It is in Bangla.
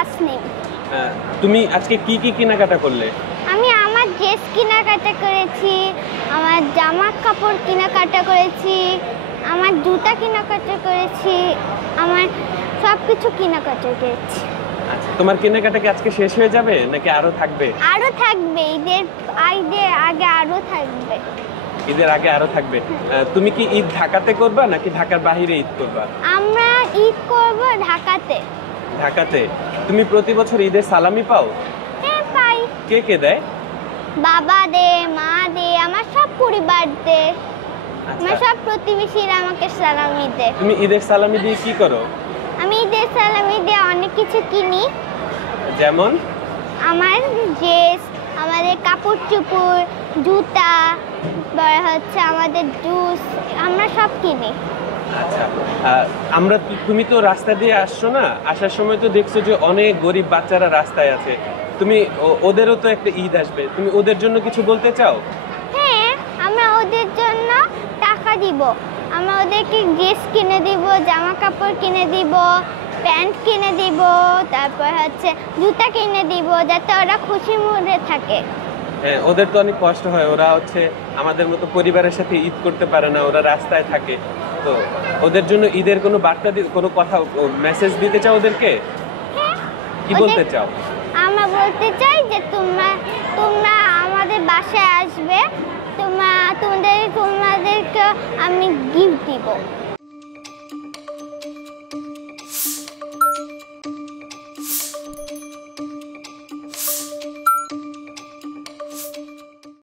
তাসনিম। তুমি আজকে কি কি কেনাকাটা করলে? আমি আমার ড্রেস কেনাকাটা করেছি, আমার জামা কাপড় কেনাকাটা করেছি, আমার জুতা কেনাকাটা করেছি, আমার সব কিছু কেনাকাটা করেছি। আচ্ছা, তোমার কেনাকাটা কি আজকে শেষ হয়ে যাবে নাকি আরো থাকবে? আরো থাকবে, ঈদের আগে আরো থাকবে। ঈদের আগে আরো থাকবে। তুমি কি ঈদ ঢাকাতে করবা নাকি ঢাকার বাইরে ঈদ করবা? আমরা ঈদ করব ঢাকাতে। ঢাকাতে। তুমি প্রতি বছর ঈদের সালামি পাও? হ্যাঁ, পাই। কে কে দেয়? বাবা দে, মা দে, আমার সব পরিবার দে, আমার আচ্ছা, সব প্রতিবেশীরা আমাকে সালামি দেয়। তুমি ঈদের সালামি দিয়ে কি করো? আমি ঈদের সালামি দিয়ে অনেক কিছু কিনি। যেমন? আমার ড্রেস, আমাদের কাপড় চোপড়, জুতা, আমাদের জুস, আমরা সব কিনি। আচ্ছা, তুমি তো রাস্তা দিয়ে আসছো না, আসার সময় তো দেখছো যে অনেক গরিব বাচ্চারা রাস্তায় আছে। তুমি ওদেরও তো একটা ঈদ আসবে, তুমি ওদের জন্য কিছু বলতে চাও? হ্যাঁ, আমরা ওদের জন্য টাকা দিব, আমরা ওদেরকে ড্রেস কিনে দিব, জামা কাপড় কিনে দিব, প্যান্ট কিনে দিব, তারপর জুতা কিনে দিব, যাতে ওরা খুশি মুডে থাকে। হ্যাঁ, ওদের তো অনেক কষ্ট হয়, ওরা আমাদের মতো পরিবারের সাথে ঈদ করতে পারে না, ওরা রাস্তায় থাকে। তো ওদের জন্য ঈদের কোনো বার্তা কোনো কথা মেসেজ দিতে চাও ওদেরকে? হ্যাঁ, কি বলতে চাও? আমরা বলতে চাই যে তোমরা আমাদের বাসায় আসবে, তোমাদেরকে আমি গিফট দিব।